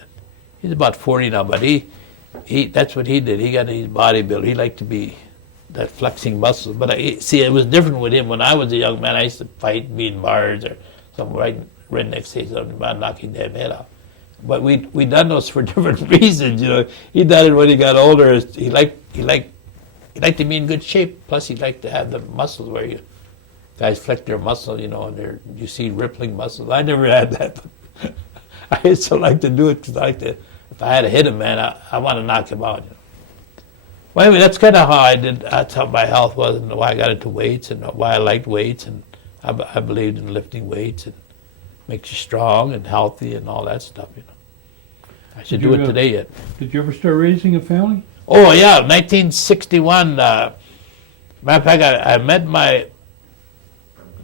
He's about 40 now, but that's what he did. He got his bodybuilder. He liked to be that flexing muscles. But it was different with him. When I was a young man, I used to fight, be in bars, or some redneck say something about knocking their head off. But we done those for different reasons. He done it when he got older. He liked to be in good shape. Plus, he liked to have the muscles where guys flex their muscles, and you see rippling muscles. I never had that. But I used to like to do it because if I had to hit him, man, I want to knock him out. Well, anyway, that's kind of how I did. That's how my health was, and why I got into weights, and why I liked weights, and I believed in lifting weights, and makes you strong and healthy and all that stuff. I should do it today yet. Did you ever start raising a family? Oh yeah, 1961. Matter of fact, I met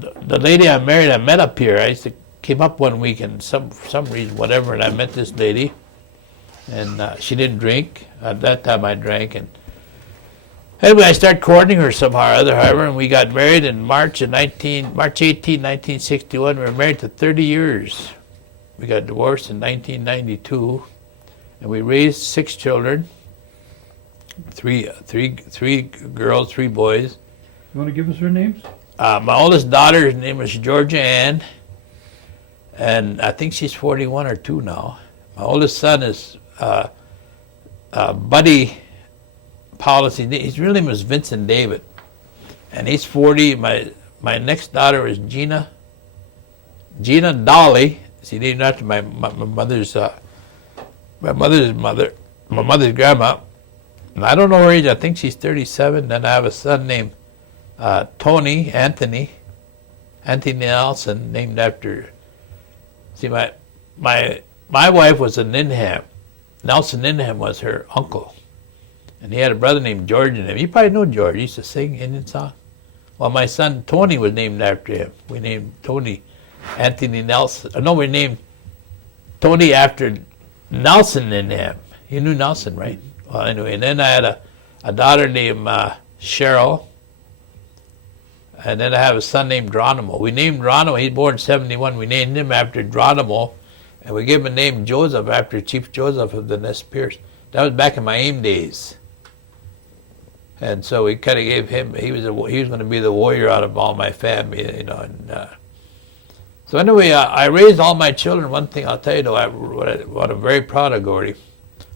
the lady I married. I met up here. I came up one week and for some reason, whatever, and I met this lady, and she didn't drink. At that time, I drank, and anyway, I started courting her somehow or other, however, and we got married in March 18, 1961. We were married to 30 years. We got divorced in 1992, and we raised 6 children. Three girls, 3 boys. You want to give us their names? My oldest daughter's name is Georgia Ann, and I think she's 41 or 2 now. My oldest son is Buddy Powless. His real name is Vincent David, and he's 40. My next daughter is Gina Dolly. She named after my mother's mother, my mother's grandma. And I don't know her age. I think she's 37. Then I have a son named Anthony Nelson, named after. See, my wife was a Ninham. Nelson Ninham was her uncle, and he had a brother named George in him. You probably know George. He used to sing Indian song. Well, my son Tony was named after him. We named Tony Anthony Nelson. No, we named Tony after Nelson Ninham. You knew Nelson, right? Well, anyway, and then I had a daughter named Cheryl, and then I have a son named Geronimo. We named Geronimo. He's born in 71. We named him after Geronimo, and we gave him a name Joseph after Chief Joseph of the Nez Perce. That was back in my AIM days. And so we kind of gave him. He was going to be the warrior out of all my family, And so anyway, I raised all my children. One thing I'll tell you though, what I'm very proud of, Gordy.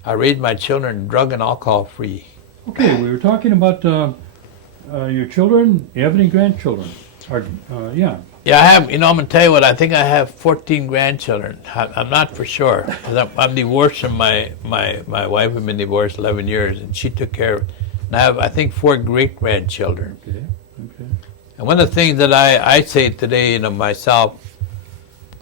I raised my children drug and alcohol free. Okay, we were talking about your children. You have any grandchildren? Yeah, I have. You know, I'm gonna tell you what. I think I have 14 grandchildren. I'm not for sure. 'Cause I'm divorced from my wife. We've been divorced 11 years, and she took care of. And I have, I think, 4 great grandchildren. Okay. Okay. And one of the things that I say today, you know, myself,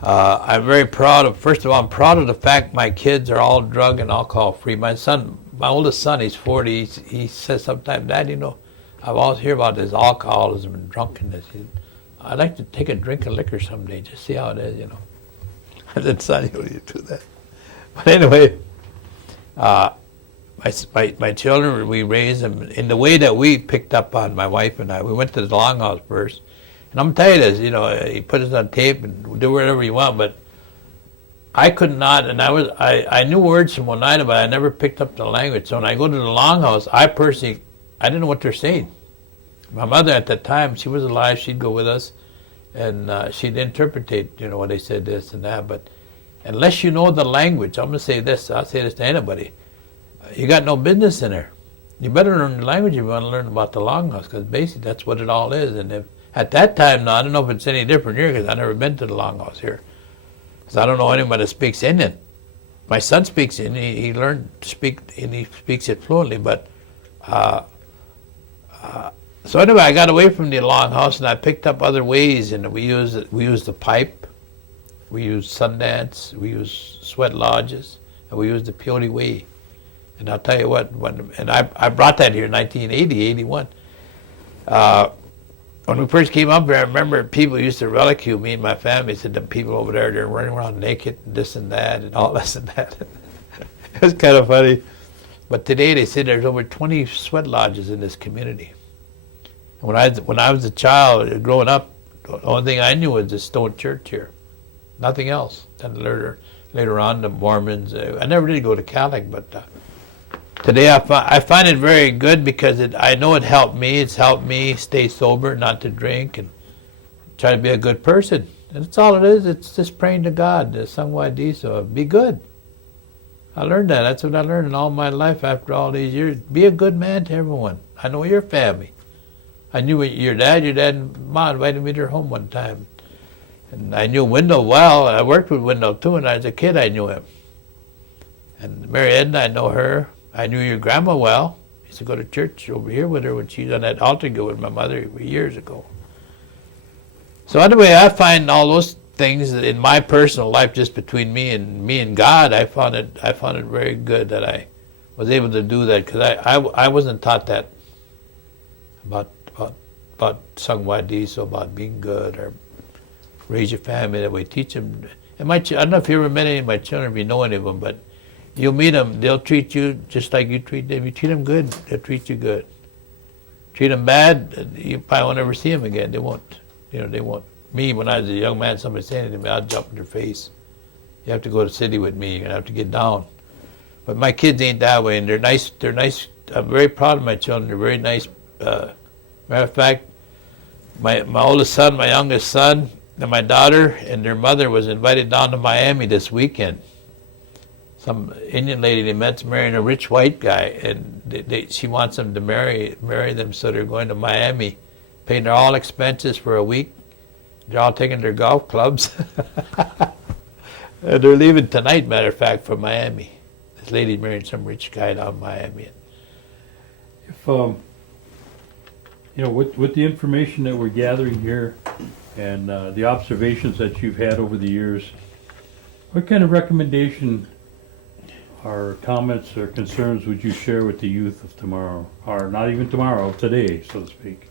I'm very proud of. First of all, I'm proud of the fact my kids are all drug and alcohol free. My son, my oldest son, he's 40. He says sometimes, Dad, you know, I've always heard about this alcoholism and drunkenness. I'd like to take a drink of liquor someday, just see how it is, you know. I said, son, you do that. But anyway, my children, we raised them in the way that we picked up on, my wife and I. We went to the Longhouse first. And I'm telling you this, you know, he put us on tape and do whatever you want, but I could not, and I knew words from Oneida, but I never picked up the language. So when I go to the Longhouse, I didn't know what they're saying. My mother at that time, she was alive, she'd go with us, and she'd interpretate, you know, when they said this and that, but unless you know the language, I'm going to say this, I'll say this to anybody, you got no business in there. You better learn the language if you want to learn about the Longhouse, because basically that's what it all is. And if, at that time, now, I don't know if it's any different here, because I've never been to the Longhouse here, because I don't know anyone that speaks Indian. My son speaks Indian, he learned to speak, and he speaks it fluently, but so anyway, I got away from the Longhouse and I picked up other ways, and we used the pipe, we used Sundance, we used sweat lodges, and we used the peyote way. And I'll tell you what, and I brought that here in 1980, 81. When we first came up here, I remember people used to ridicule me and my family, said, the people over there, they're running around naked, and this and that, and all this and that. It was kind of funny. But today they say there's over 20 sweat lodges in this community. When I was a child growing up, the only thing I knew was the stone church here, nothing else. And later on, the Mormons. I never did go to Catholic, but today I find it very good because I know it helped me. It's helped me stay sober, not to drink, and try to be a good person. And that's all it is. It's just praying to God, the Sangwa so be good. I learned that. That's what I learned in all my life after all these years. Be a good man to everyone. I know your family. I knew your dad and mom invited me to their home one time. And I knew Wendell well. I worked with Wendell too, and as a kid I knew him. And Mary Edna, I know her. I knew your grandma well. I used to go to church over here with her when she was on that altar go with my mother years ago. So anyway, I find all those things in my personal life, just between me and God, I found it very good that I was able to do that, because I wasn't taught that about Sangwa so about being good or raise your family that way. Teach them. And I don't know if you ever met any of my children, if you know any of them, but you'll meet them, they'll treat you just like you treat them. If you treat them good, they'll treat you good. Treat them bad, you probably won't ever see them again. They won't. You know, they won't. Me, when I was a young man, somebody said anything to me, I'd jump in their face. You have to go to the city with me. You're going to have to get down. But my kids ain't that way, and they're nice. They're nice. I'm very proud of my children. They're very nice. Matter of fact, my oldest son, my youngest son, and my daughter and their mother was invited down to Miami this weekend. Some Indian lady they met's marrying a rich white guy, and she wants them to marry them, so they're going to Miami, paying their all expenses for a week. They're all taking their golf clubs. And they're leaving tonight, matter of fact, for Miami. This lady married some rich guy down in Miami. If you know, with the information that we're gathering here and the observations that you've had over the years, what kind of recommendation or comments or concerns would you share with the youth of tomorrow, or not even tomorrow, today, so to speak?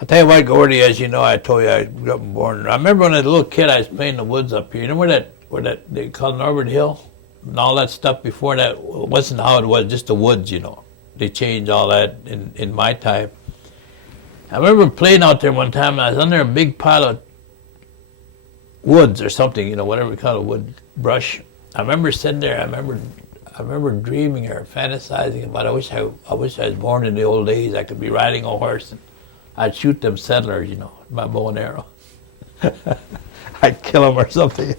I'll tell you what, Gordy, as you know, I told you I grew up and born. I remember when I was a little kid, I was playing in the woods up here. You know where that they called Norbert Hill? And all that stuff before that wasn't how it was, just the woods, you know. They changed all that in my time. I remember playing out there one time, and I was under a big pile of woods or something, you know, whatever we call it, wood brush. I remember sitting there, I remember dreaming or fantasizing about, I wish I was born in the old days. I could be riding a horse and I'd shoot them settlers, you know, my bow and arrow. I'd kill them or something.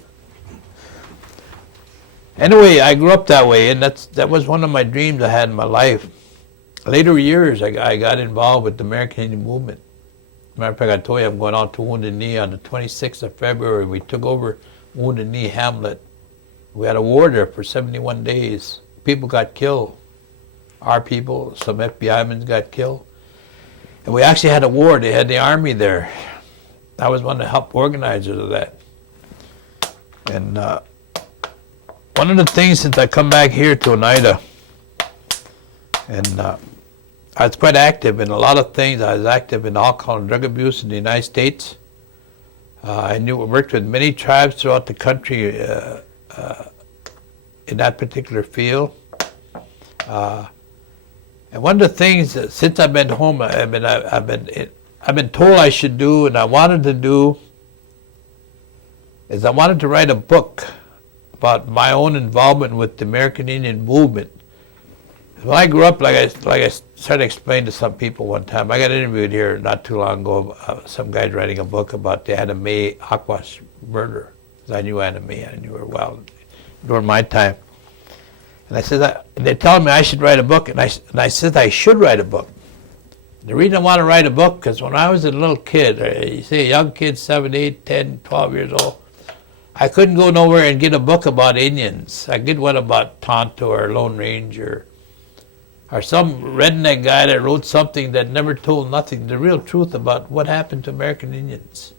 Anyway, I grew up that way, and that was one of my dreams I had in my life. Later years, I got involved with the American Indian movement. Matter of fact, I told you I'm going out to Wounded Knee on the 26th of February. We took over Wounded Knee Hamlet. We had a war there for 71 days. People got killed. Our people, some FBI men got killed. And we actually had a war. They had the army there. I was one of the help organizers of that. And one of the things since I come back here to Oneida, and I was quite active in a lot of things. I was active in alcohol and drug abuse in the United States. I worked with many tribes throughout the country in that particular field. And one of the things that since I've been home, I've been told I should do, and I wanted to do, is I wanted to write a book about my own involvement with the American Indian movement. When I grew up, like I started to explain to some people one time, I got interviewed here not too long ago. Some guy writing a book about the Anna Mae Aquash murder. I knew Anna Mae, I knew her well during my time. And I said, they're telling me I should write a book, and I said I should write a book. The reason I want to write a book, because when I was a little kid, you say a young kid, 7, 8, 10, 12 years old, I couldn't go nowhere and get a book about Indians. I get one about Tonto or Lone Ranger, or some redneck guy that wrote something that never told nothing, the real truth about what happened to American Indians.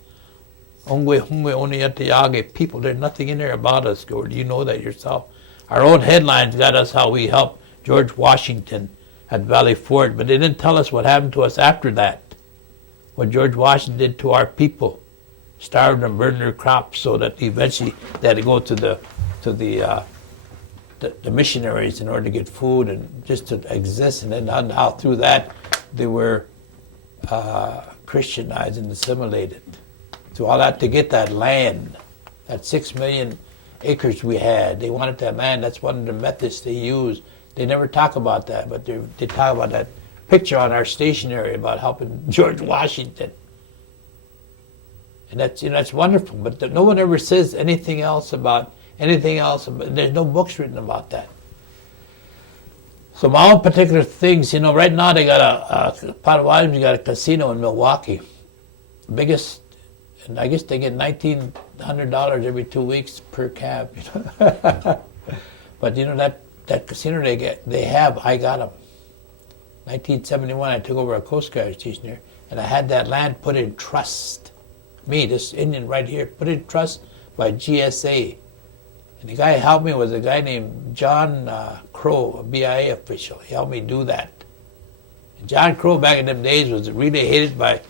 Ongwe, Hungwe, Oneyatayage people, there's nothing in there about us, Gord. You know that yourself. Our own headlines got us how we helped George Washington at Valley Forge, but they didn't tell us what happened to us after that. What George Washington did to our people, starved them, burned their crops, so that eventually they had to go to the missionaries in order to get food and just to exist, and then how through that they were Christianized and assimilated. Through all that to get that land, that 6 million acres we had. They wanted that land. That's one of the methods they used. They never talk about that, but they talk about that picture on our stationery about helping George Washington. And that's wonderful, but no one ever says anything else about anything else. There's no books written about that. So my own particular things, right now they got a Potawatomi got a casino in Milwaukee. Biggest, and I guess they get $1,900 every 2 weeks per cab. But that casino they have, I got them. 1971, I took over a Coast Guard station here, and I had that land put in trust. Me, this Indian right here, put in trust by GSA. And the guy who helped me was a guy named John Crow, a BIA official. He helped me do that. And John Crow back in them days was really hated by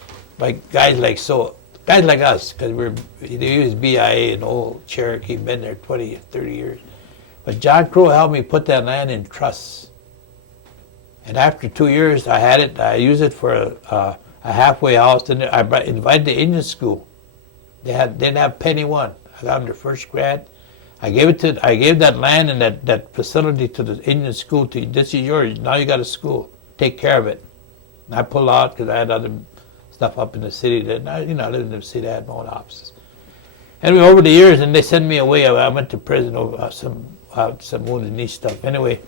guys like us, because he was BIA, an old Cherokee, been there 20, 30 years. But John Crow helped me put that land in trust. And after 2 years, I had it. I used it for a halfway house. Then I invited the Indian school. They didn't have penny one. I got them their first grant. I gave that land and that facility to the Indian school. This is yours. Now you got a school. Take care of it. And I pulled out because I had other stuff up in the city. That I lived in the city. I had my own offices. Anyway, over the years, and they sent me away. I went to prison over some Wounded Knee stuff. Anyway,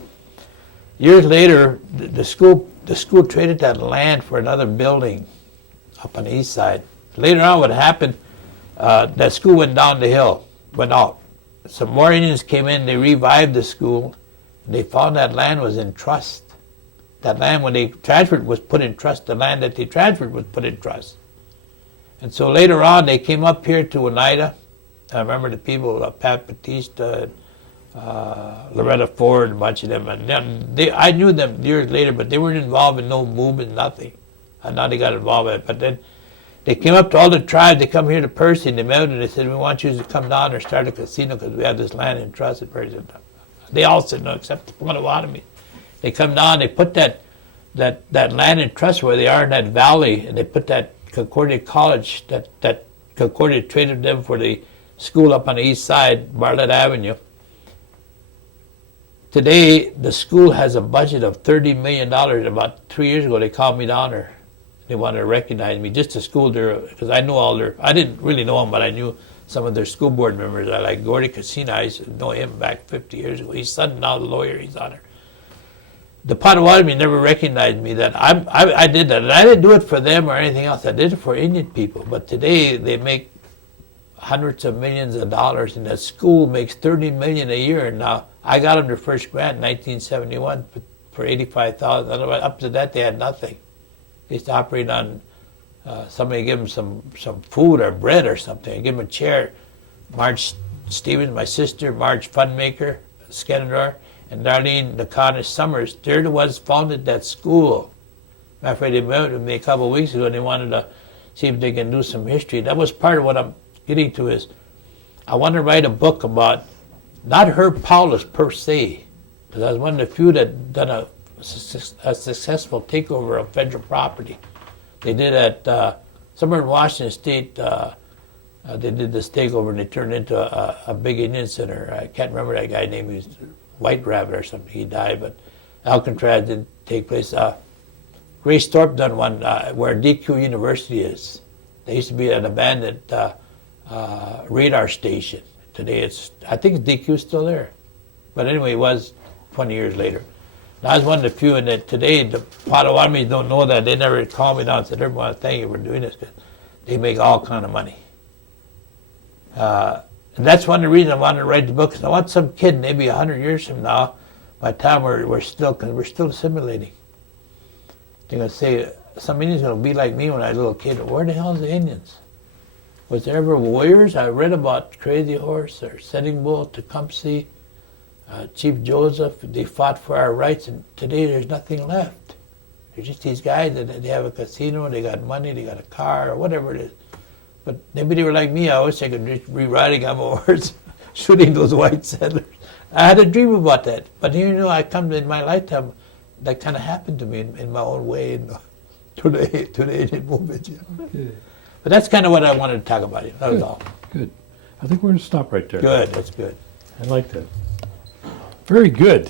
years later, the school traded that land for another building up on the east side. Later on, what happened? That school went down the hill, went out. Some more Indians came in. They revived the school. And they found that land was in trust. That land, when they transferred, was put in trust. The land that they transferred was put in trust. And so later on, they came up here to Oneida. I remember the people, Pat Batista, Loretta Ford, a bunch of them. And then I knew them years later, but they weren't involved in no movement, nothing. And now they got involved in it. But then they came up to all the tribes. They come here to Percy, and they met and they said, we want you to come down and start a casino because we have this land in trust at Percy. They all said no, except the Potawatomi. They come down, they put that land in trust where they are in that valley, and they put that Concordia College, that Concordia traded them for the school up on the east side, Bartlett Avenue. Today, the school has a budget of $30 million. About 3 years ago, they called me down there. They wanted to recognize me, just the school there, because I know I didn't really know them, but I knew some of their school board members. I like Gordy Casina. I used to know him back 50 years ago. His son, now the lawyer, he's on there. the Potawatomi never recognized me that I did that. And I didn't do it for them or anything else. I did it for Indian people. But today they make hundreds of millions of dollars, and that school makes $30 million a year. And now I got them their first grant in 1971 for $85,000. Up to that they had nothing. They used to operate on somebody give them some food or bread or something. Give them a chair. Marge Stevens, my sister, Marge Funmaker, Skenador, and Darlene Nakanish Summers, they're the ones founded that school. Matter of fact, they met with me a couple of weeks ago and they wanted to see if they can do some history. That was part of what I'm getting to is I want to write a book about, not Herb Powless per se, because I was one of the few that done a successful takeover of federal property. They did at, somewhere in Washington State, they did this takeover and they turned it into a big Indian center. I can't remember that guy's name. He was White Rabbit or something. He died, but Alcatraz didn't take place. Grace Thorpe done one where DQ University is. There used to be an abandoned radar station. Today I think DQ still there. But anyway, it was 20 years later. And I was one of the few, and that today the Potawatomi don't know that. They never called me down and said, "Everyone, thank you for doing this," because they make all kind of money. And that's one of the reasons I wanted to write the book, because I want some kid, maybe 100 years from now, by the time we're still assimilating. They're going to say, some Indians are going to be like me when I was a little kid. Where the hell is the Indians? Was there ever warriors? I read about Crazy Horse or Sitting Bull, Tecumseh, Chief Joseph. They fought for our rights, and today there's nothing left. There's just these guys that they have a casino, they got money, they got a car, or whatever it is. But maybe they were like me. I wish I could just be riding on my horse, shooting those white settlers. I had a dream about that. But I come in my lifetime, that kind of happened to me in my own way to the Indian movement. Yeah. Okay. But that's kind of what I wanted to talk about. That was all. Good. I think we're going to stop right there. Good. That's good. I like that. Very good.